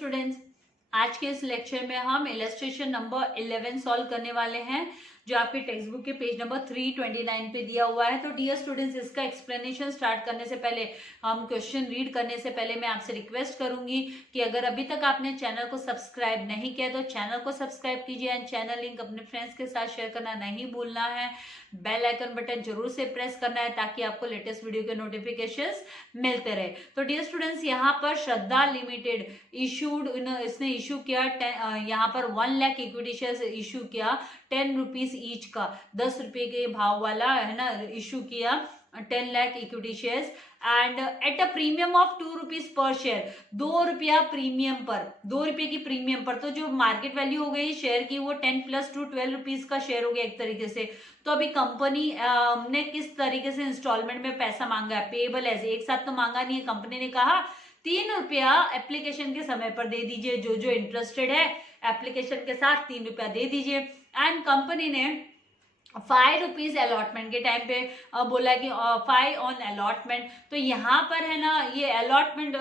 Students, आज के इस लेक्चर में हम इलस्ट्रेशन नंबर 11 सॉल्व करने वाले हैं जो आपके टेक्स्ट बुक के पेज नंबर 329 पे दिया हुआ है। तो डियर स्टूडेंट्स, इसका एक्सप्लेनेशन स्टार्ट करने से पहले, हम क्वेश्चन रीड करने से पहले मैं आपसे रिक्वेस्ट करूंगी कि अगर अभी तक आपने चैनल को सब्सक्राइब नहीं किया तो चैनल को सब्सक्राइब कीजिए एंड चैनल लिंक अपने फ्रेंड्स के साथ शेयर करना नहीं भूलना है। बेल आइकन बटन जरूर से प्रेस करना है ताकि आपको लेटेस्ट वीडियो के नोटिफिकेशंस मिलते रहे। तो डियर स्टूडेंट्स, यहाँ पर श्रद्धा लिमिटेड इशूड, इसने इशू किया यहाँ पर 1 लाख इक्विटी शेयर इशू किया 10 रुपीज ईच का, 10 रुपए के भाव वाला है ना, इशू किया 10 lakh equity shares and at a premium of 2 rupees per share, 2 रुपया प्रीमियम पर, 2 रुपये की प्रीमियम पर। तो जो मार्केट वैल्यू हो गई शेयर की वो 10 + 2 12 रुपीज का शेयर हो गया एक तरीके से। तो अभी कंपनी ने किस तरीके से इंस्टॉलमेंट में पैसा मांगा है, पेएबल एज, एक साथ तो मांगा नहीं है। कंपनी ने कहा 3 रुपया एप्लीकेशन के समय पर दे दीजिए, जो जो इंटरेस्टेड है एप्लीकेशन के साथ 3 रुपया दे दीजिए। एंड कंपनी ने 5 रुपीज अलॉटमेंट के टाइम पे बोला कि 5 ऑन अलॉटमेंट। तो यहाँ पर है ना, ये अलॉटमेंट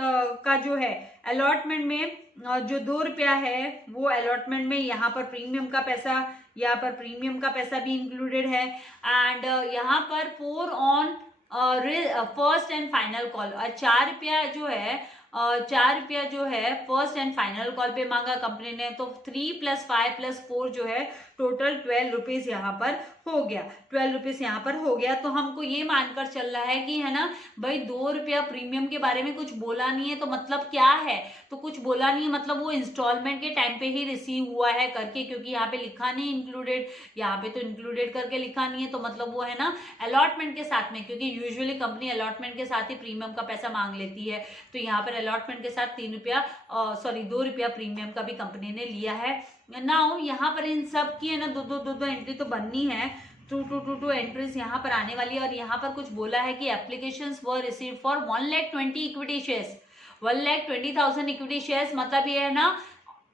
का जो है, अलॉटमेंट में जो 2 रुपया है वो अलॉटमेंट में, यहाँ पर प्रीमियम का पैसा, यहाँ पर प्रीमियम का पैसा भी इंक्लूडेड है। एंड यहाँ पर 4 on first and final call, 4 रुपया जो है, 4 रुपया जो है फर्स्ट एंड फाइनल कॉल पे मांगा कंपनी ने। तो 3 + 5 + 4 जो है टोटल 12 रुपीज यहाँ पर हो गया, 12 रुपीज यहाँ पर हो गया। तो हमको ये मानकर चल रहा है कि है ना भाई 2 रुपया प्रीमियम के बारे में कुछ बोला नहीं है, तो मतलब क्या है, तो कुछ बोला नहीं है मतलब वो इंस्टॉलमेंट के टाइम पे ही रिसीव हुआ है करके, क्योंकि यहाँ पे लिखा नहीं इंक्लूडेड, यहाँ पे तो इंक्लूडेड करके लिखा नहीं है। तो मतलब वो है ना अलॉटमेंट के साथ में, क्योंकि यूजुअली कंपनी अलॉटमेंट के साथ ही प्रीमियम का पैसा मांग लेती है। तो यहाँ पर अलॉटमेंट के साथ 3 रुपया 2 रुपया प्रीमियम का भी कंपनी ने लिया है। नाउ यहाँ पर इन सब की है ना दो एंट्री तो बननी है, 2 एंट्रीज यहाँ पर आने वाली है। और यहाँ पर कुछ बोला है कि applications were received for 1,20,000 equity shares, 1,20,000 equity shares, मतलब ये है ना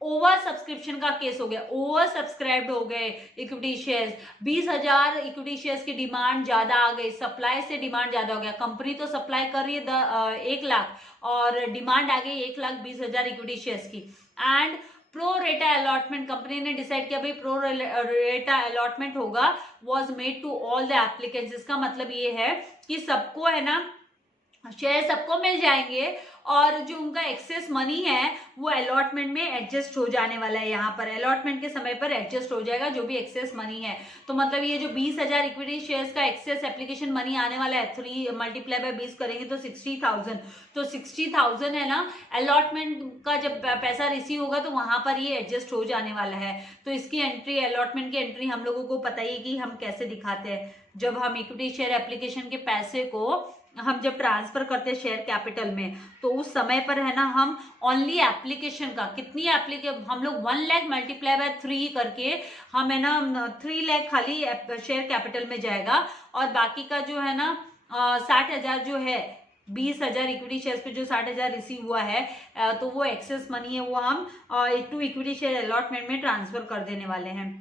ओवर सब्सक्रिप्शन का केस हो गया, ओवर सब्सक्राइब्ड हो गए इक्विटी शेयर्स। 20,000 इक्विटी शेयर्स की डिमांड ज्यादा आ गई, सप्लाई से डिमांड ज्यादा हो गया। कंपनी तो सप्लाई कर रही है 1 लाख और डिमांड आ गई 1,20,000 इक्विटी शेयर्स की। And pro rata allotment, company ने डिसाइड किया भाई प्रो रेटा अलॉटमेंट होगा, was made to all the applicants. इसका मतलब ये है कि सबको है ना शेयर सबको मिल जाएंगे और जो उनका एक्सेस मनी है वो अलॉटमेंट में एडजस्ट हो जाने वाला है। यहाँ पर अलॉटमेंट के समय पर एडजस्ट हो जाएगा जो भी एक्सेस मनी है। तो मतलब ये जो 20,000 इक्विटी शेयर्स का एक्सेस एप्लीकेशन मनी आने वाला है, 3 × 20 करेंगे तो 60,000, तो 60,000 है ना अलॉटमेंट का जब पैसा रिसीव होगा तो वहां पर ये एडजस्ट हो जाने वाला है। तो इसकी एंट्री, अलॉटमेंट की एंट्री हम लोगों को पता ही कि हम कैसे दिखाते हैं। जब हम इक्विटी शेयर एप्लीकेशन के पैसे को हम जब ट्रांसफर करते हैं शेयर कैपिटल में, तो उस समय पर है ना हम ओनली एप्लीकेशन का, कितनी हम लोग 1 लाख × 3 करके हम है ना 3 लाख खाली शेयर कैपिटल में जाएगा और बाकी का जो है ना 60,000 जो है, 20,000 इक्विटी शेयर्स पे जो 60,000 रिसीव हुआ है तो वो एक्सेस मनी है वो हम टू इक्विटी शेयर अलॉटमेंट में ट्रांसफर कर देने वाले हैं।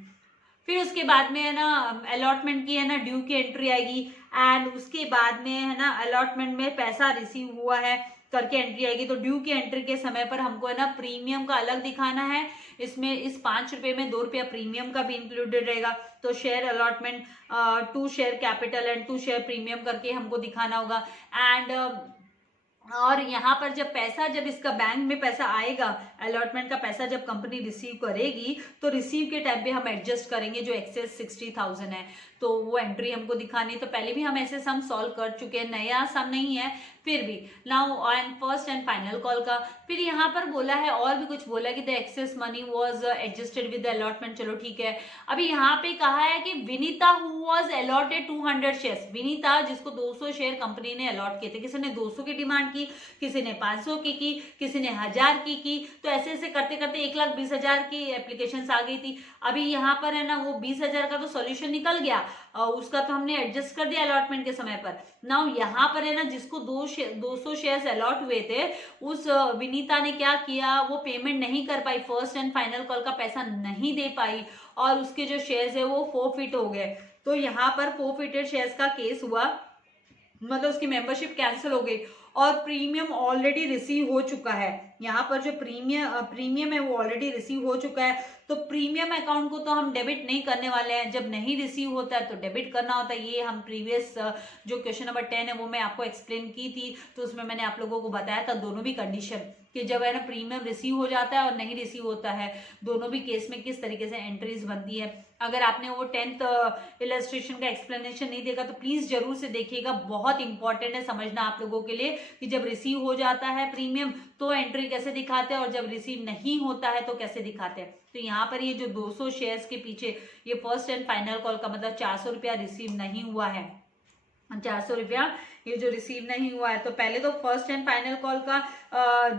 फिर उसके बाद में है ना अलॉटमेंट की है ना ड्यू की एंट्री आएगी एंड उसके बाद में है ना अलॉटमेंट में पैसा रिसीव हुआ है करके एंट्री आएगी। तो ड्यू की एंट्री के समय पर हमको है ना प्रीमियम का अलग दिखाना है, इसमें इस 5 रुपए में 2 रुपया प्रीमियम का भी इंक्लूडेड रहेगा। तो share allotment 2 share capital and 2 share premium करके हमको दिखाना होगा। एंड और यहाँ पर जब पैसा, जब इसका बैंक में पैसा आएगा, अलॉटमेंट का पैसा जब कंपनी रिसीव करेगी तो रिसीव के टाइम पे हम एडजस्ट करेंगे जो एक्सेस 60,000 है, तो वो एंट्री हमको दिखानी है। तो पहले भी हम ऐसे सम सॉल्व कर चुके हैं, नया सम नहीं है फिर भी। Now and first and final call का फिर यहाँ पर बोला है, और भी कुछ बोला कि the excess money was adjusted with the allotment. चलो ठीक है। अभी यहाँ पे कहा है कि Vinita who was allotted 200 shares, Vinita जिसको 200 शेयर कंपनी ने अलॉट किए थे, किसी ने 200 की डिमांड की, किसी ने 500 की किसी ने 1000 की। तो ऐसे ऐसे करते करते 1,20,000 की एप्लीकेशंस आ गई थी। अभी यहाँ पर है ना वो 20,000 का तो सॉल्यूशन निकल गया, उसका तो हमने एडजस्ट कर दिया अलॉटमेंट के समय पर। नाउ यहाँ पर है ना जिसको 200 शेयर्स अलॉट हुए थे, उस विनीता ने क्या किया, वो पेमेंट नहीं कर पाई, फर्स्ट एंड फाइनल कॉल का पैसा नहीं दे पाई और उसके जो शेयर्स है वो फोरफिट हो गए। तो यहाँ पर फोरफिटेड शेयर्स का केस हुआ, मतलब उसकी मेंबरशिप कैंसिल हो गई और प्रीमियम ऑलरेडी रिसीव हो चुका है। यहाँ पर जो प्रीमियम है वो ऑलरेडी रिसीव हो चुका है, तो प्रीमियम अकाउंट को तो हम डेबिट नहीं करने वाले हैं। जब नहीं रिसीव होता है तो डेबिट करना होता है। ये हम प्रीवियस जो क्वेश्चन नंबर 10 है वो मैं आपको एक्सप्लेन की थी, तो उसमें मैंने आप लोगों को बताया था दोनों भी कंडीशन कि जब है ना प्रीमियम रिसीव हो जाता है और नहीं रिसीव होता है, दोनों भी केस में किस तरीके से एंट्रीज बनती है। अगर आपने वो 10th इलस्ट्रेशन का एक्सप्लेनेशन नहीं देखा तो प्लीज जरूर से देखिएगा, बहुत इंपॉर्टेंट है समझना आप लोगों के लिए कि जब रिसीव हो जाता है प्रीमियम तो एंट्री कैसे दिखाते हैं और जब रिसीव नहीं होता है तो कैसे दिखाते हैं। तो यहाँ पर ये जो 200 शेयर्स के पीछे ये फर्स्ट एंड फाइनल कॉल का मतलब 400 रुपया रिसीव नहीं हुआ है, 400 रुपया ये जो रिसीव नहीं हुआ है, तो पहले तो फर्स्ट एंड फाइनल कॉल का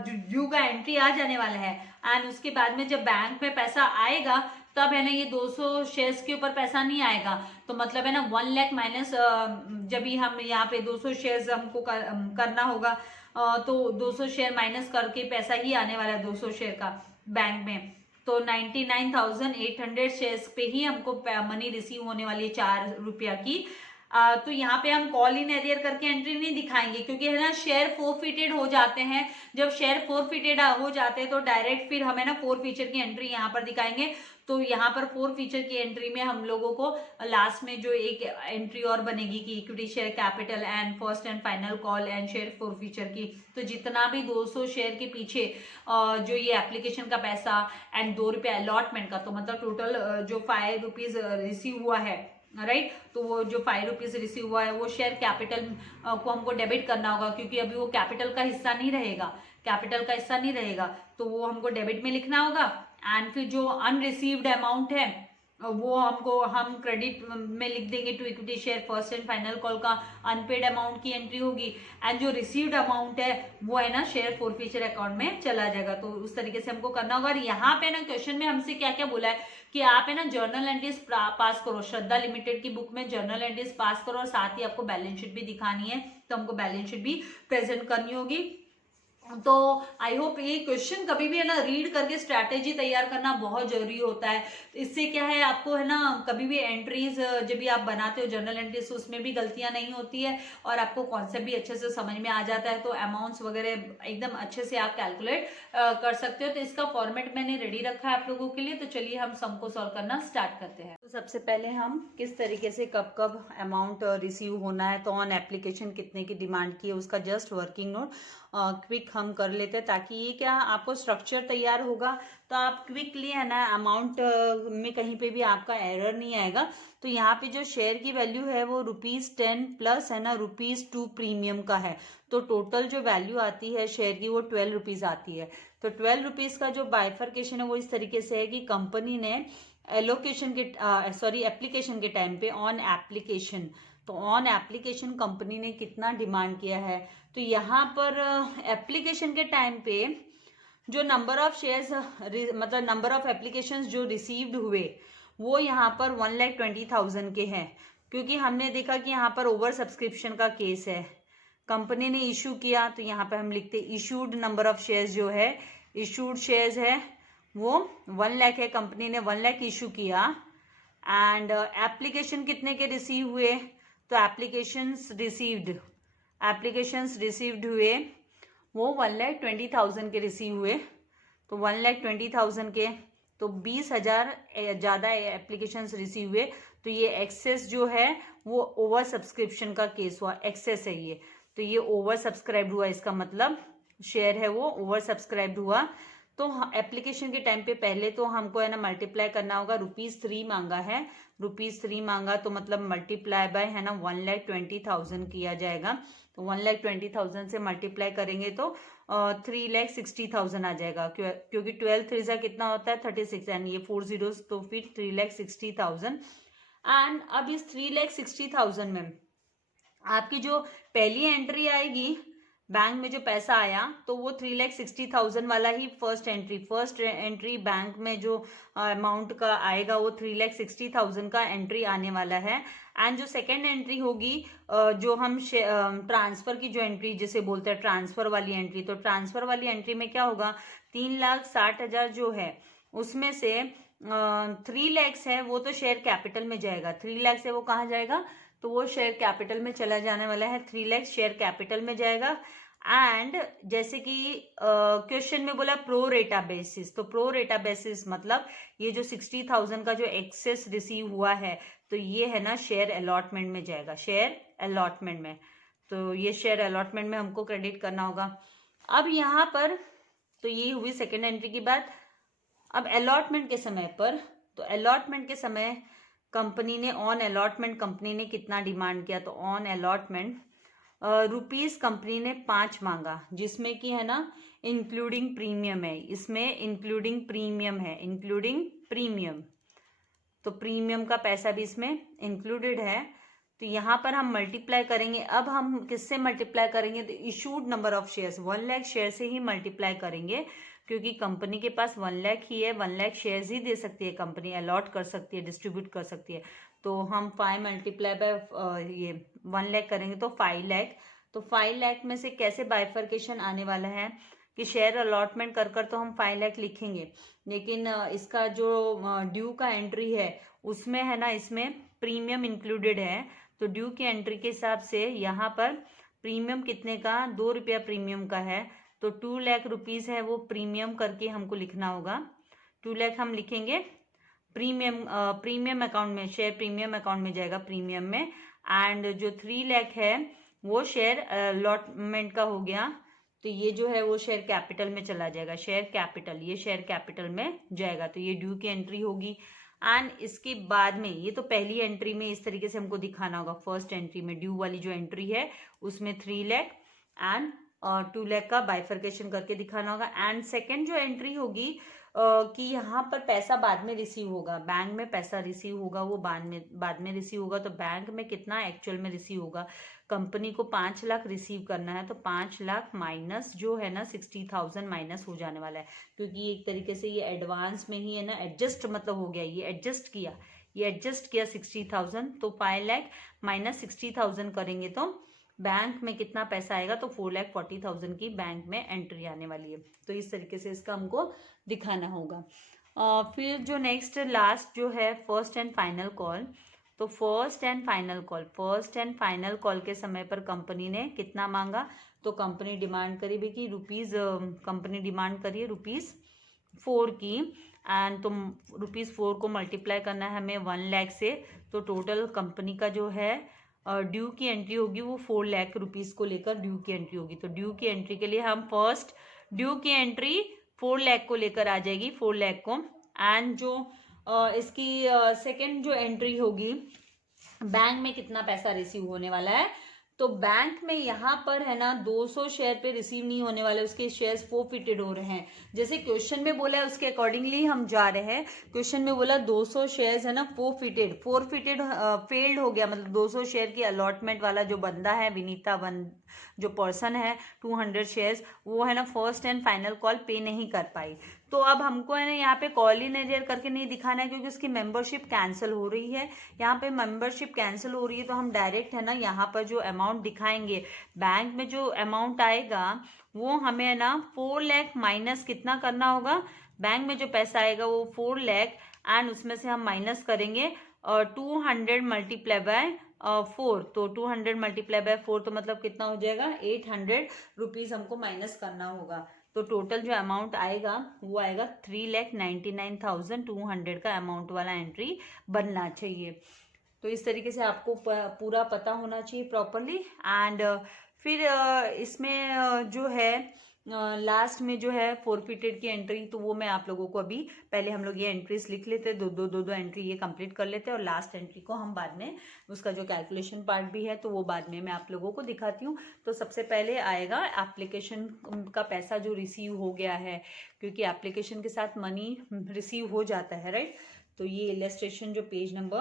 ड्यू का एंट्री आ जाने वाला है एंड उसके बाद में जब बैंक में पैसा आएगा तब है ना ये 200 शेयर्स के ऊपर पैसा नहीं आएगा। तो मतलब है ना 1 लाख माइनस जब भी हम यहाँ पे 200 शेयर्स हमको करना होगा तो 200 शेयर माइनस करके पैसा ही आने वाला है 200 शेयर का बैंक में। तो 99,800 शेयर्स पे ही हमको मनी रिसीव होने वाली है 4 रुपया की। तो यहाँ पे हम कॉल इन एरियर करके एंट्री नहीं दिखाएंगे क्योंकि है ना शेयर फोरफिटेड हो जाते हैं। जब शेयर फोरफिटेड हो जाते हैं तो डायरेक्ट फिर हमें ना फोर फीचर की एंट्री यहाँ पर दिखाएंगे। तो यहाँ पर फोर फीचर की एंट्री में हम लोगों को लास्ट में जो एक एंट्री और बनेगी कि equity share capital and first and final call and share four feature की। तो जितना भी 200 शेयर के पीछे जो ये एप्लीकेशन का पैसा एंड 2 रुपये अलॉटमेंट का, तो मतलब टोटल जो 5 रुपीज रिसीव हुआ है राइट, तो वो जो 5 रुपीज रिसीव हुआ है वो शेयर कैपिटल को हमको डेबिट करना होगा क्योंकि अभी वो कैपिटल का हिस्सा नहीं रहेगा, तो वो हमको डेबिट में लिखना होगा। एंड फिर जो अनरिसीव्ड अमाउंट है वो हम क्रेडिट में लिख देंगे to equity share first and final call का अनपेड अमाउंट की एंट्री होगी एंड जो रिसीव्ड अमाउंट है वो है ना शेयर फोरफीचर अकाउंट में चला जाएगा। तो उस तरीके से हमको करना होगा। और यहाँ पे ना क्वेश्चन में हमसे क्या क्या बोला है कि आप है ना जर्नल एंट्रीज पास करो, श्रद्धा लिमिटेड की बुक में जर्नल एंट्रीज पास करो और साथ ही आपको बैलेंस शीट भी दिखानी है, तो हमको बैलेंस शीट भी प्रेजेंट करनी होगी। तो आई होप ये क्वेश्चन कभी भी है ना रीड करके स्ट्रैटेजी तैयार करना बहुत जरूरी होता है। इससे क्या है आपको है ना कभी भी एंट्रीज जब भी आप बनाते हो जर्नल एंट्रीज उसमें भी गलतियां नहीं होती है और आपको कॉन्सेप्ट भी अच्छे से समझ में आ जाता है, तो अमाउंट्स वगैरह एकदम अच्छे से आप कैलकुलेट कर सकते हो। तो इसका फॉर्मेट मैंने रेडी रखा है आप लोगों के लिए। तो चलिए हम सम को सॉल्व करना स्टार्ट करते हैं। तो सबसे पहले हम किस तरीके से कब कब अमाउंट रिसीव होना है, तो ऑन एप्लीकेशन कितने की डिमांड की है उसका जस्ट वर्किंग नोट क्विक हम कर लेते हैं ताकि ये क्या आपको स्ट्रक्चर तैयार होगा तो आप क्विकली है ना अमाउंट में कहीं पे भी आपका एरर नहीं आएगा। तो यहाँ पे जो शेयर की वैल्यू है वो ₹10 प्लस है ना ₹2 प्रीमियम का है, तो टोटल जो वैल्यू आती है शेयर की वो 12 रुपीज आती है। तो 12 रुपीज का जो बाइफर्केशन है वो इस तरीके से है कि कंपनी ने एलोकेशन के एप्लीकेशन के टाइम पे ऑन एप्लीकेशन, तो ऑन एप्लीकेशन कंपनी ने कितना डिमांड किया है, तो यहाँ पर एप्लीकेशन के टाइम पे जो नंबर ऑफ शेयर्स मतलब नंबर ऑफ एप्लीकेशंस जो रिसीव्ड हुए वो यहाँ पर 1,20,000 के हैं, क्योंकि हमने देखा कि यहाँ पर ओवर सब्सक्रिप्शन का केस है। कंपनी ने इशू किया तो यहाँ पर हम लिखते इशूड नंबर ऑफ शेयर्स जो है इशूड शेयर्स है वो 1 लाख है, कंपनी ने 1 लाख इशू किया। एंड एप्लीकेशन कितने के रिसीव हुए, तो एप्लीकेशंस रिसीव्ड हुए वो 1,20,000 के रिसीव हुए, तो 1,20,000 के, तो 20,000 ज़्यादा एप्लीकेशंस रिसीव हुए, तो ये एक्सेस जो है वो ओवर सब्सक्रिप्शन का केस हुआ, एक्सेस है ये, तो ये ओवर सब्सक्राइब्ड हुआ, इसका मतलब शेयर है वो ओवर सब्सक्राइब्ड हुआ। तो एप्लीकेशन के टाइम पे पहले तो हमको है ना मल्टीप्लाई करना होगा, ₹3 मांगा है, ₹3 मांगा तो मतलब मल्टीप्लाई बाय है ना 1,20,000 किया जाएगा। तो 1,20,000 से मल्टीप्लाई करेंगे तो 3,60,000 आ जाएगा, क्योंकि 12 3 कितना होता है 36 एंड ये 4 zeros, तो फिर 3,60,000। एंड अब इस 3,60,000 में आपकी जो पहली एंट्री आएगी बैंक में जो पैसा आया तो वो 3,60,000 वाला ही फर्स्ट एंट्री बैंक में जो अमाउंट का आएगा वो 3,60,000 का एंट्री आने वाला है। एंड जो सेकेंड एंट्री होगी जो हम ट्रांसफर की जो एंट्री जिसे बोलते हैं ट्रांसफर वाली एंट्री, तो ट्रांसफर वाली एंट्री में क्या होगा 3,60,000 जो है उसमें से 3 लाख है वो तो शेयर कैपिटल में जाएगा, 3 लाख से वो कहाँ जाएगा, तो वो शेयर कैपिटल में चला जाने वाला है, 3 लाख शेयर कैपिटल में जाएगा। एंड जैसे कि क्वेश्चन में बोला प्रो रेटा बेसिस, तो प्रो रेटा बेसिस मतलब ये जो 60,000 का जो एक्सेस रिसीव हुआ है तो ये है ना शेयर अलॉटमेंट में जाएगा, शेयर अलॉटमेंट में। तो ये शेयर अलॉटमेंट में हमको क्रेडिट करना होगा। अब यहाँ पर तो ये हुई सेकेंड एंट्री की बात। अब अलॉटमेंट के समय पर, तो अलॉटमेंट के समय कंपनी ने ऑन अलॉटमेंट कंपनी ने कितना डिमांड किया, तो ऑन अलॉटमेंट रुपीज कंपनी ने 5 मांगा, जिसमें कि है ना इंक्लूडिंग प्रीमियम है, इसमें इंक्लूडिंग प्रीमियम है, इंक्लूडिंग प्रीमियम, तो प्रीमियम का पैसा भी इसमें इंक्लूडेड है। तो यहाँ पर हम मल्टीप्लाई करेंगे। अब हम किससे मल्टीप्लाई करेंगे, तो issued number of shares 1 lakh share से ही मल्टीप्लाई करेंगे, क्योंकि कंपनी के पास 1 लाख ही है, 1 लाख शेयर्स ही दे सकती है कंपनी, अलॉट कर सकती है, डिस्ट्रीब्यूट कर सकती है। तो हम 5 मल्टीप्लाई बाय ये 1 लाख करेंगे तो 5 लाख। तो 5 लाख में से कैसे बाइफर्केशन आने वाला है कि शेयर अलॉटमेंट कर कर तो हम 5 लाख लिखेंगे, लेकिन इसका जो ड्यू का एंट्री है उसमें है ना, इसमें प्रीमियम इंक्लूडेड है। तो ड्यू की एंट्री के हिसाब से यहाँ पर प्रीमियम कितने का, 2 रुपया प्रीमियम का है, तो 2 लाख रुपीज है वो प्रीमियम करके हमको लिखना होगा। 2 लाख हम लिखेंगे प्रीमियम अकाउंट में, शेयर प्रीमियम अकाउंट में जाएगा प्रीमियम में। एंड जो 3 लाख है वो शेयर अलॉटमेंट का हो गया, तो ये जो है वो शेयर कैपिटल में चला जाएगा, शेयर कैपिटल, ये शेयर कैपिटल में जाएगा। तो ये ड्यू की एंट्री होगी। एंड इसके बाद में ये तो पहली एंट्री में इस तरीके से हमको दिखाना होगा, फर्स्ट एंट्री में ड्यू वाली जो एंट्री है उसमें 3 लाख एंड 2 लाख का बाइफर्केशन करके दिखाना होगा। एंड सेकेंड जो एंट्री होगी कि यहाँ पर पैसा बाद में रिसीव होगा, बैंक में पैसा रिसीव होगा, वो बाद में रिसीव होगा। तो बैंक में कितना एक्चुअल में रिसीव होगा, कंपनी को 5 लाख रिसीव करना है, तो 5 लाख माइनस जो है ना 60,000 माइनस हो जाने वाला है, क्योंकि एक तरीके से ये एडवांस में ही है ना, एडजस्ट मतलब हो गया, ये एडजस्ट किया 60,000। तो 5 लाख माइनस 60,000 करेंगे तो बैंक में कितना पैसा आएगा, तो 4,40,000 की बैंक में एंट्री आने वाली है। तो इस तरीके से इसका हमको दिखाना होगा। फिर जो नेक्स्ट लास्ट जो है फर्स्ट एंड फाइनल कॉल, तो फर्स्ट एंड फाइनल कॉल के समय पर कंपनी ने कितना मांगा, तो कंपनी डिमांड करी भी कि कंपनी डिमांड करी है ₹4 की, एंड तो ₹4 को मल्टीप्लाई करना है हमें 1 लाख से। तो टोटल कंपनी का जो है ड्यू की एंट्री होगी वो 4 लाख रुपीज को लेकर ड्यू की एंट्री होगी। तो ड्यू की एंट्री के लिए हम फर्स्ट ड्यू की एंट्री 4 लाख को लेकर आ जाएगी, 4 लाख को। एंड जो इसकी सेकेंड जो एंट्री होगी, बैंक में कितना पैसा रिसीव होने वाला है, तो बैंक में यहाँ पर है ना 200 शेयर पे रिसीव नहीं होने वाले, उसके शेयर्स फोरफिटेड हो रहे हैं। जैसे क्वेश्चन में बोला है उसके अकॉर्डिंगली हम जा रहे हैं। क्वेश्चन में बोला 200 शेयर्स है ना फोरफिटेड फेल्ड हो गया, मतलब 200 शेयर की अलॉटमेंट वाला जो बंदा है, विनीता जो पर्सन है 200 शेयर्स, वो है ना फर्स्ट एंड फाइनल कॉल पे नहीं कर पाई। तो अब हमको है ना यहाँ पे कॉल इन एरियर करके नहीं दिखाना है, क्योंकि उसकी मेंबरशिप कैंसिल हो रही है। यहाँ पे मेंबरशिप कैंसिल हो रही है तो हम डायरेक्ट है ना यहाँ पर जो अमाउंट दिखाएंगे, बैंक में जो अमाउंट आएगा वो हमें है ना 4 लाख माइनस कितना करना होगा, बैंक में जो पैसा आएगा वो 4 लाख, एंड उसमें से हम माइनस करेंगे 200 मल्टीप्लाई बाय 4, तो 200 मल्टीप्लाई बाय 4 तो मतलब कितना हो जाएगा 800 रुपीज हमको माइनस करना होगा। तो टोटल जो अमाउंट आएगा वो आएगा 3,99,200 का अमाउंट वाला एंट्री बनना चाहिए। तो इस तरीके से आपको पूरा पता होना चाहिए प्रॉपरली। एंड फिर इसमें जो है लास्ट में जो है फोरफिटेड की एंट्री, तो वो मैं आप लोगों को अभी पहले हम लोग ये एंट्रीज लिख लेते, दो एंट्री ये कंप्लीट कर लेते हैं, और लास्ट एंट्री को हम बाद में, उसका जो कैलकुलेशन पार्ट भी है तो वो बाद में मैं आप लोगों को दिखाती हूँ। तो सबसे पहले आएगा एप्लीकेशन का पैसा जो रिसीव हो गया है, क्योंकि एप्लीकेशन के साथ मनी रिसीव हो जाता है, राइट। तो ये इलस्ट्रेशन जो पेज नंबर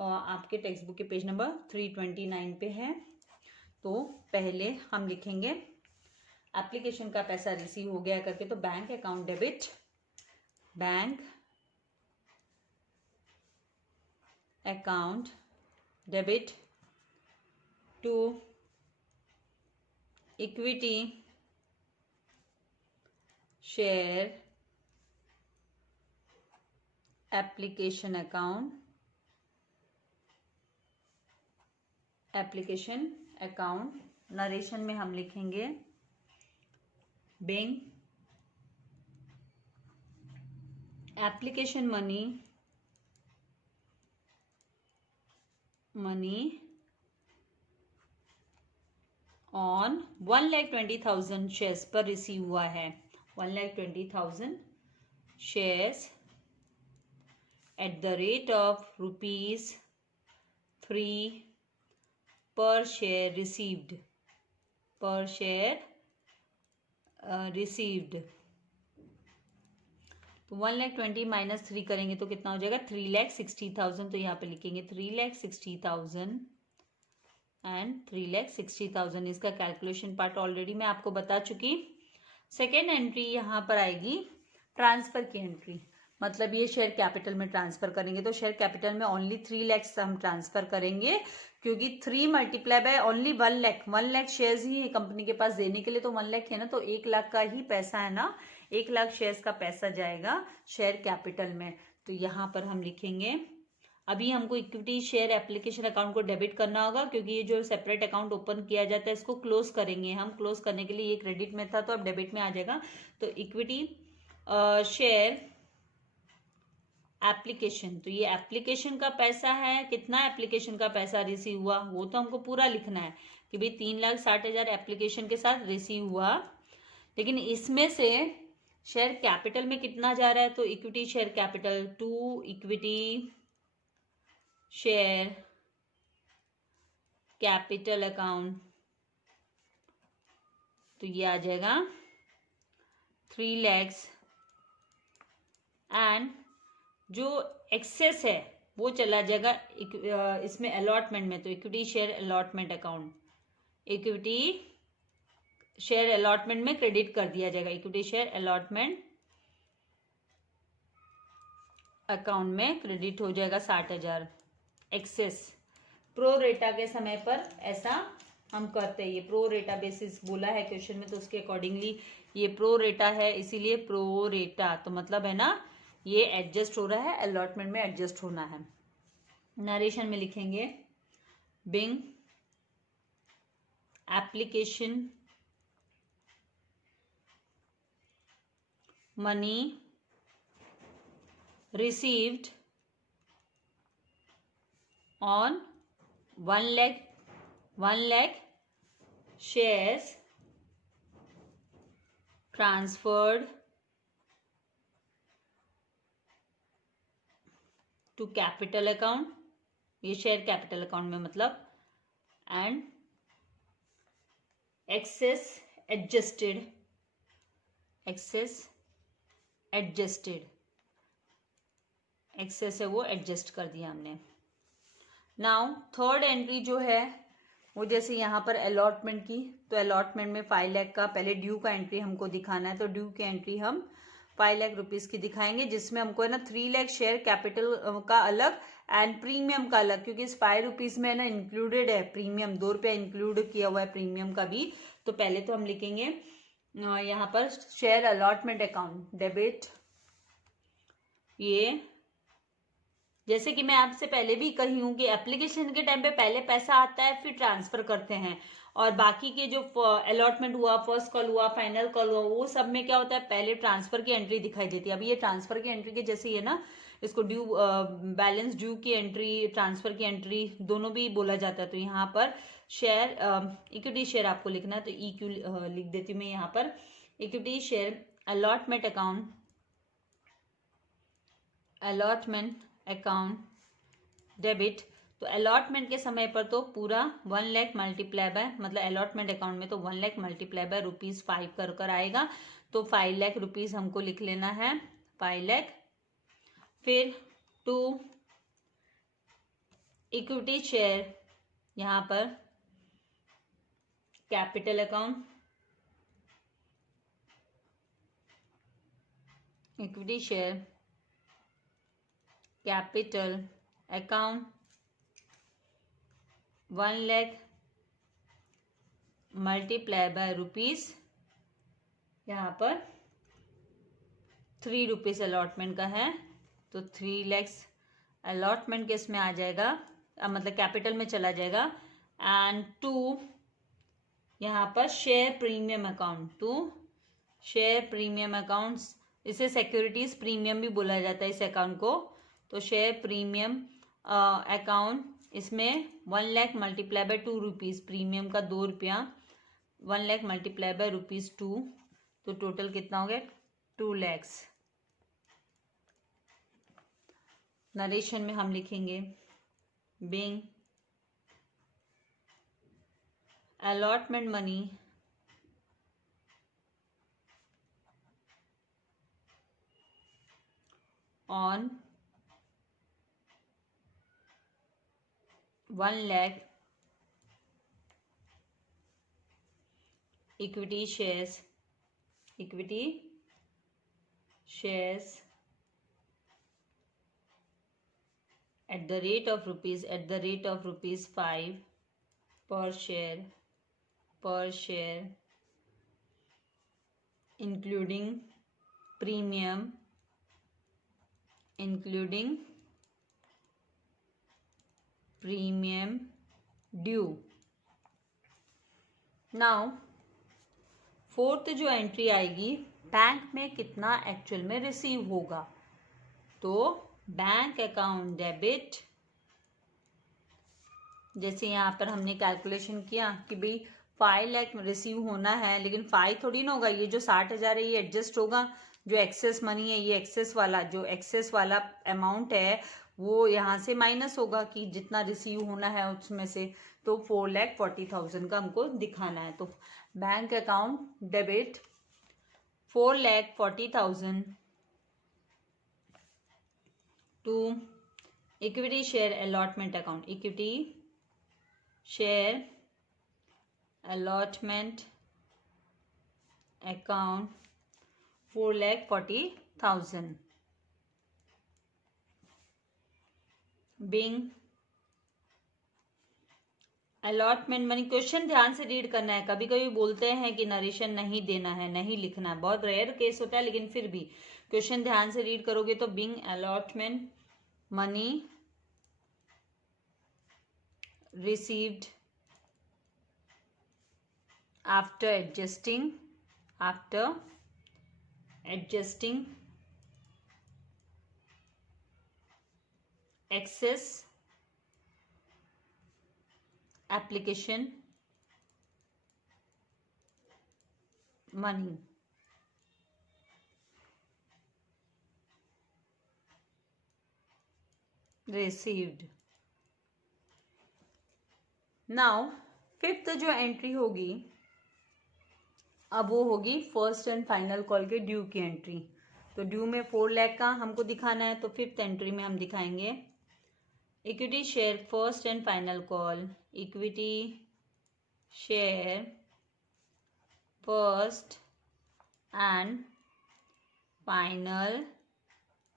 आपके टेक्स्ट बुक के पेज नंबर 329 पे है। तो पहले हम लिखेंगे एप्लीकेशन का पैसा रिसीव हो गया करके, तो bank account debit, bank account debit to equity share application account, narration में हम लिखेंगे being application money on 1,20,000 shares पर रिसीव हुआ है. 1,20,000 shares at the rate of ₹3 per share received. तो 1,20,000 माइनस 3 करेंगे तो कितना हो जाएगा 3,60,000. तो यहाँ पे लिखेंगे 3,60,000 एंड 3,60,000. इसका कैलकुलेशन पार्ट ऑलरेडी मैं आपको बता चुकी. सेकेंड एंट्री यहाँ पर आएगी ट्रांसफर की एंट्री. मतलब ये शेयर कैपिटल में ट्रांसफर करेंगे तो शेयर कैपिटल में ओनली 3 लाख हम ट्रांसफर करेंगे क्योंकि 3 multiply by only 1 lakh. 1 lakh shares ही है कंपनी के पास देने के लिए. तो 1 लाख है ना, तो 1 लाख का ही पैसा है ना, 1 लाख शेयर्स का पैसा जाएगा शेयर कैपिटल में. तो यहाँ पर हम लिखेंगे अभी हमको इक्विटी शेयर एप्लीकेशन अकाउंट को डेबिट करना होगा क्योंकि ये जो सेपरेट अकाउंट ओपन किया जाता है इसको क्लोज करेंगे हम. क्लोज करने के लिए ये क्रेडिट में था तो अब डेबिट में आ जाएगा. तो इक्विटी शेयर एप्लीकेशन, तो ये एप्लीकेशन का पैसा है. कितना एप्लीकेशन का पैसा रिसीव हुआ वो तो हमको पूरा लिखना है कि भाई 3,60,000 एप्लीकेशन के साथ रिसीव हुआ. लेकिन इसमें से शेयर कैपिटल में कितना जा रहा है तो equity share capital to equity share capital account. तो ये आ जाएगा 3 लाख एंड जो एक्सेस है वो चला जाएगा इसमें अलॉटमेंट में. तो equity share allotment account, equity share allotment में क्रेडिट कर दिया जाएगा. इक्विटी शेयर अलॉटमेंट अकाउंट में क्रेडिट हो जाएगा 60,000 एक्सेस. प्रो रेटा के समय पर ऐसा हम करते हैं. ये प्रो रेटा बेसिस बोला है क्वेश्चन में तो उसके अकॉर्डिंगली ये प्रो रेटा है, इसीलिए प्रो रेटा. तो मतलब है ना ये एडजस्ट हो रहा है, अलॉटमेंट में एडजस्ट होना है. नरेशन में लिखेंगे being application money received on 1 lakh shares transferred to capital account. ये शेयर कैपिटल अकाउंट में मतलब एंड एक्सेस एडजस्टेड एक्सेस है वो एडजस्ट कर दिया हमने. नाउ थर्ड एंट्री जो है वो जैसे यहाँ पर अलॉटमेंट की, तो अलॉटमेंट में 5 लाख का पहले ड्यू का एंट्री हमको दिखाना है. तो ड्यू की एंट्री हम 5 लाख रुपीज की दिखाएंगे जिसमें हमको है ना 3 लाख शेयर कैपिटल का अलग एंड प्रीमियम का अलग, क्योंकि इस 5 रुपीज में है ना इंक्लूडेड है प्रीमियम, 2 रुपया इंक्लूड किया हुआ है प्रीमियम का भी. तो पहले तो हम लिखेंगे यहाँ पर शेयर अलॉटमेंट अकाउंट डेबिट. ये जैसे कि मैं आपसे पहले भी कही हूँ कि एप्लीकेशन के टाइम पे पहले पैसा आता है फिर ट्रांसफर करते हैं, और बाकी के जो अलॉटमेंट हुआ, फर्स्ट कॉल हुआ, फाइनल कॉल हुआ, वो सब में क्या होता है पहले ट्रांसफर की एंट्री दिखाई देती है. अभी ये ट्रांसफर की एंट्री के जैसे ही है ना, इसको ड्यू बैलेंस ड्यू की एंट्री, ट्रांसफर की एंट्री दोनों भी बोला जाता है. तो यहाँ पर शेयर इक्विटी शेयर आपको लिखना है तो EQ लिख देती हूँ मैं यहाँ पर. Equity share allotment account, allotment account debit. तो अलॉटमेंट के समय पर तो पूरा 1 लाख मल्टीप्लाई बाय, मतलब अलॉटमेंट अकाउंट में तो 1 लाख मल्टीप्लाई बाय ₹5 कर आएगा. तो 5 लाख रुपीज हमको लिख लेना है, 5 लाख. फिर टू इक्विटी शेयर यहाँ पर capital account, equity share capital account 1 lakh multiply by ₹, यहाँ पर 3 रुपीज अलॉटमेंट का है तो 3 लाख अलॉटमेंट के इसमें आ जाएगा, मतलब कैपिटल में चला जाएगा. एंड टू यहाँ पर share premium account, to share premium accounts, इसे सिक्योरिटीज प्रीमियम भी बोला जाता है इस अकाउंट को। तो शेयर प्रीमियम अकाउंट, इसमें 1 lakh multiply by 2 rupees, premium का 2 रुपया, 1 लाख मल्टीप्लाई बाय ₹2, तो टोटल कितना हो गया 2 लैक्स। नरेशन में हम लिखेंगे being allotment money on 1 lakh equity shares at the rate of rupees 5 per share including premium due। Now fourth जो एंट्री आएगी, बैंक में कितना एक्चुअल में रिसीव होगा। तो बैंक अकाउंट डेबिट, जैसे यहाँ पर हमने कैलकुलेशन किया कि भाई 5 लाख रिसीव होना है, लेकिन 5 थोड़ी ना होगा, ये जो 60,000 है ये एडजस्ट होगा, जो एक्सेस मनी है ये एक्सेस वाला अमाउंट है वो यहाँ से माइनस होगा कि जितना रिसीव होना है उसमें से, तो 4,40,000 का हमको दिखाना है। तो bank account debit 4,40,000 to equity share allotment account, equity share allotment account 4,40,000 being allotment money। Question ध्यान से रीड करना है, कभी कभी बोलते हैं कि नरेशन नहीं देना है, नहीं लिखना है, बहुत रेयर केस होता है, लेकिन फिर भी क्वेश्चन ध्यान से रीड करोगे तो being allotment money received after adjusting excess application money। received। Now fifth जो एंट्री होगी, अब वो होगी फर्स्ट एंड फाइनल कॉल के ड्यू की एंट्री। तो ड्यू में 4 लाख का हमको दिखाना है, तो फिफ्थ एंट्री में हम दिखाएंगे equity share first and final call, equity share first and final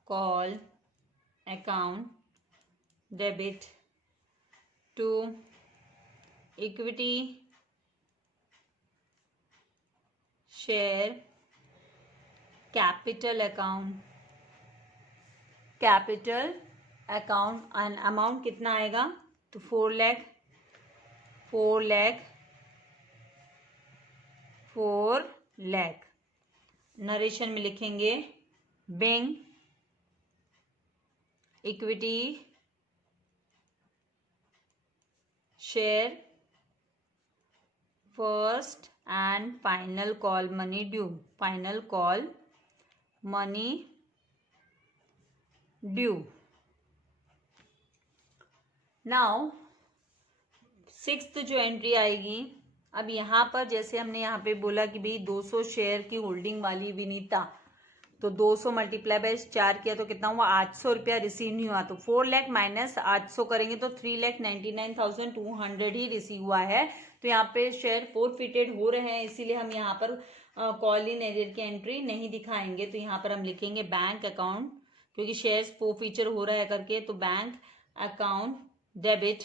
call account debit to equity share capital account and amount कितना आएगा, तो 4 लाख। नरेशन में लिखेंगे being equity share first and final call money due. Now sixth जो entry आएगी, अब यहाँ पर जैसे हमने यहाँ पे बोला कि भाई 200 शेयर की होल्डिंग वाली विनीता, तो 200 मल्टीप्लाई बाय 4 किया तो कितना हुआ, 800 रुपया रिसीव नहीं हुआ। तो 4 लाख माइनस 800 करेंगे तो 3,99,200 ही रिसीव हुआ है। तो यहाँ पे शेयर फोरफिटेड हो रहे हैं, इसीलिए हम यहाँ पर कॉल इन एरियर की एंट्री नहीं दिखाएंगे। तो यहाँ पर हम लिखेंगे बैंक अकाउंट, क्योंकि शेयर्स फोरफिचर हो रहा है करके, तो बैंक अकाउंट डेबिट,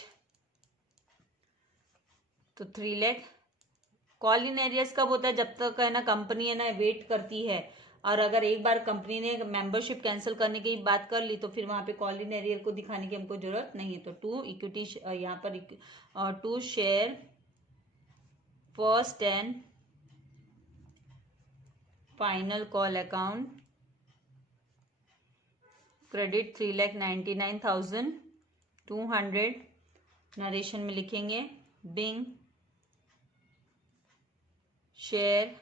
तो 3 लाख। कॉल इन एरियर्स कब होता है, जब तक है ना कंपनी है ना वेट करती है, और अगर एक बार कंपनी ने मेंबरशिप कैंसिल करने की बात कर ली तो फिर वहां पे कॉल इन एरियर को दिखाने की हमको जरूरत नहीं है। तो टू इक्विटी, यहाँ पर to share first and final call account credit 3,99,200। Narration में लिखेंगे being share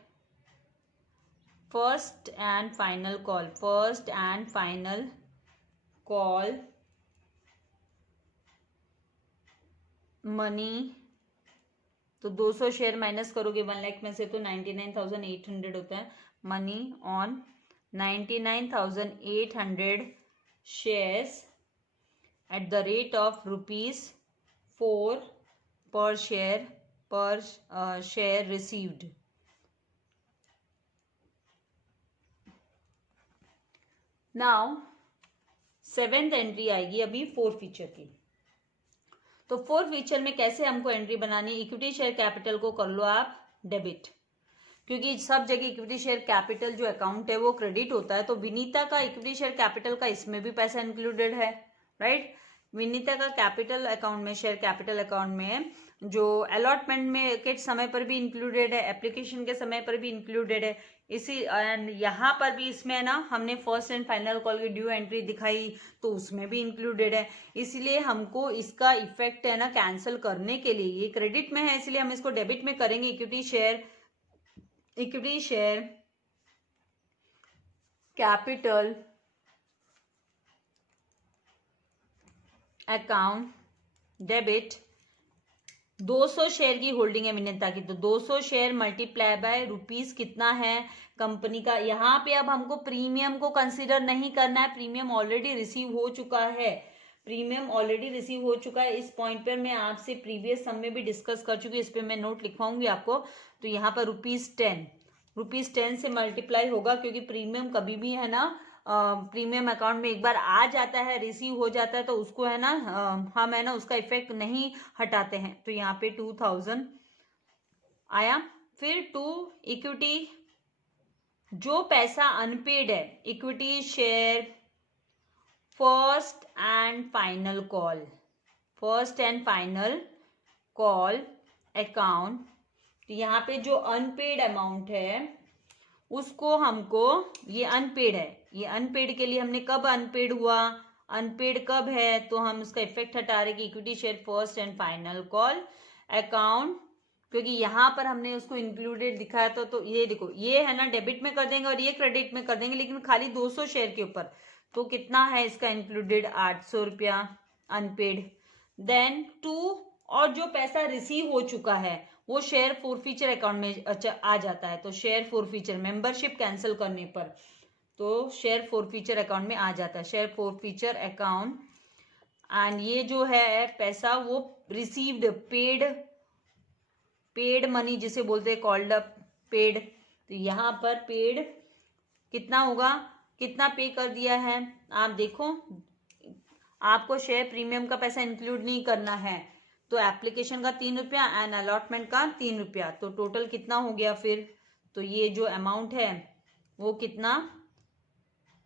first and final call money. तो 200 शेयर माइनस करोगे 1 लाख में से तो 99,800 होता है। Money on 99,800 shares at the rate of ₹4 पर share received. Now 7th entry आएगी अभी 4 फीचर की। तो 4 फीचर में कैसे हमको एंट्री बनानी, इक्विटी शेयर कैपिटल को कर लो आप डेबिट, क्योंकि सब जगह इक्विटी शेयर कैपिटल जो अकाउंट है वो क्रेडिट होता है। तो विनीता का इक्विटी शेयर कैपिटल का इसमें भी पैसा इंक्लूडेड है, राइट। विनीता का कैपिटल अकाउंट में, शेयर कैपिटल अकाउंट में जो अलॉटमेंट में के समय पर भी इंक्लूडेड है, एप्लीकेशन के समय पर भी इंक्लूडेड है। इसी यहाँ पर भी इसमें है ना, हमने फर्स्ट एंड फाइनल कॉल की ड्यू एंट्री दिखाई तो उसमें भी इंक्लूडेड है। इसलिए हमको इसका इफेक्ट है ना कैंसिल करने के लिए, ये क्रेडिट में है इसलिए हम इसको डेबिट में करेंगे। Equity share capital account debit. 200 share की होल्डिंग है विनीता की, तो 200 शेयर मल्टीप्लाई बाय रुपीस कितना है कंपनी का। यहाँ पे अब हमको प्रीमियम को कंसीडर नहीं करना है, प्रीमियम ऑलरेडी रिसीव हो चुका है। इस पॉइंट पर मैं आपसे प्रीवियस सम में भी डिस्कस कर चुकी हूँ, इस पर मैं नोट लिखवाऊंगी आपको। तो यहाँ पर ₹10 से मल्टीप्लाई होगा, क्योंकि प्रीमियम कभी भी है ना प्रीमियम अकाउंट में एक बार आ जाता है, रिसीव हो जाता है, तो उसको है ना हम है ना उसका इफेक्ट नहीं हटाते हैं। तो यहाँ पे 2000 आया। फिर 2 इक्विटी, जो पैसा अनपेड है, equity share first and final call account. तो यहाँ पे जो अनपेड अमाउंट है उसको हमको, ये अनपेड के लिए हमने कब अनपेड हुआ, अनपेड कब है, तो हम उसका इफेक्ट हटा रहे कि equity share first and final call account, क्योंकि यहाँ पर हमने उसको इंक्लूडेड दिखाया तो ये देखो, ये है ना डेबिट में कर देंगे और ये क्रेडिट में कर देंगे, लेकिन खाली 200 शेयर के ऊपर। तो कितना है इसका इंक्लूडेड, 800 रुपया अनपेड। देन 2, और जो पैसा रिसीव हो चुका है वो शेयर फोरफीचर अकाउंट में आ जाता है। तो शेयर फोरफीचर मेंबरशिप कैंसिल करने पर तो शेयर फोरफीचर अकाउंट में आ जाता है, शेयर फोरफीचर अकाउंट। एंड ये जो है पैसा वो रिसीव्ड, पेड मनी जिसे बोलते हैं, कॉल्ड अप पेड। तो यहाँ पर पेड कितना होगा, कितना पे कर दिया है आप देखो। आपको शेयर प्रीमियम का पैसा इंक्लूड नहीं करना है, तो एप्लीकेशन का 3 रुपया एंड अलॉटमेंट का 3 रुपया, तो टोटल कितना हो गया फिर। तो ये जो अमाउंट है वो कितना,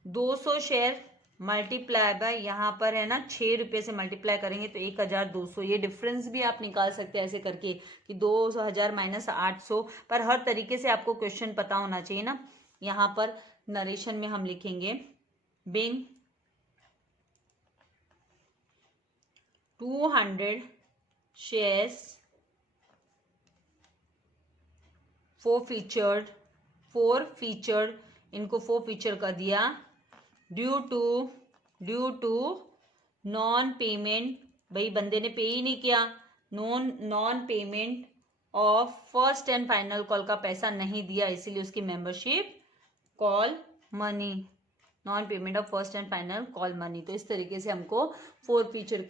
200 शेयर मल्टीप्लाई बाय, यहाँ पर है ना 6 रुपये से मल्टीप्लाई करेंगे तो 1200। ये डिफरेंस भी आप निकाल सकते हैं ऐसे करके कि 2000 माइनस 800, पर हर तरीके से आपको क्वेश्चन पता होना चाहिए ना। यहाँ पर नरेशन में हम लिखेंगे बिंग 200 शेयर्स फोर फीचर्ड, इनको 4 फीचर कर दिया, ड्यू टू नॉन पेमेंट, भाई बंदे ने पे ही नहीं किया, non payment of first and final call का पैसा नहीं दिया, इसीलिए उसकी membership call money, non payment of first and final call money. तो इस तरीके से हमको 4 फीचर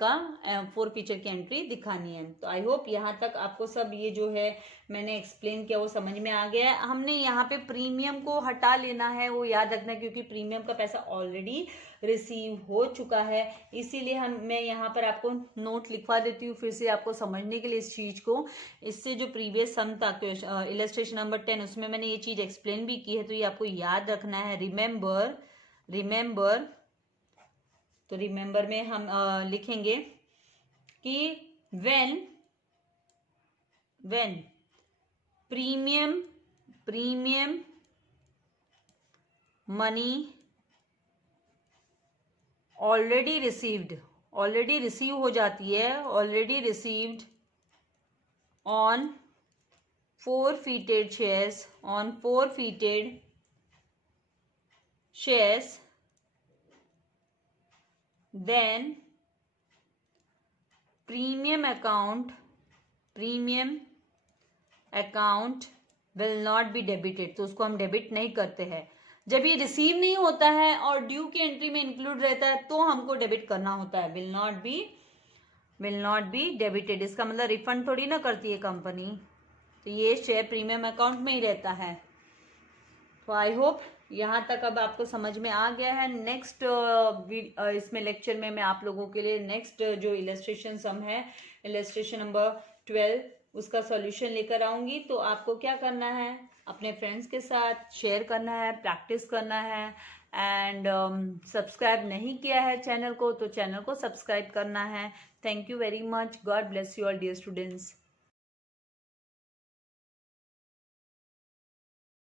की एंट्री दिखानी है। तो आई होप यहाँ तक आपको सब ये जो है मैंने एक्सप्लेन किया वो समझ में आ गया है। हमने यहाँ पे प्रीमियम को हटा लेना है, वो याद रखना है, क्योंकि प्रीमियम का पैसा ऑलरेडी रिसीव हो चुका है। इसीलिए मैं यहाँ पर आपको नोट लिखवा देती हूँ फिर से आपको समझने के लिए इस चीज को। इससे जो प्रीवियस सम था इलस्ट्रेशन नंबर 10, उसमें मैंने ये चीज एक्सप्लेन भी की है, तो ये आपको याद रखना है। रिमेंबर, तो रिमेंबर में हम लिखेंगे कि when premium money already received, already receive हो जाती है, already received on forfeited shares, on forfeited shares, then premium account will not be debited। तो उसको हम डेबिट नहीं करते हैं। जब ये रिसीव नहीं होता है और ड्यू की एंट्री में इंक्लूड रहता है तो हमको डेबिट करना होता है। विल नॉट बी डेबिटेड, इसका मतलब रिफंड थोड़ी ना करती है कंपनी। तो ये शेयर प्रीमियम अकाउंट में ही रहता है। तो आई होप यहाँ तक अब आपको समझ में आ गया है। नेक्स्ट इसमें लेक्चर में मैं आप लोगों के लिए नेक्स्ट जो इलस्ट्रेशन सम है, इलस्ट्रेशन नंबर 12, उसका सॉल्यूशन लेकर आऊँगी। तो आपको क्या करना है, अपने फ्रेंड्स के साथ शेयर करना है, प्रैक्टिस करना है, एंड सब्सक्राइब नहीं किया है चैनल को तो चैनल को सब्सक्राइब करना है। Thank you very much. God bless you all dear students.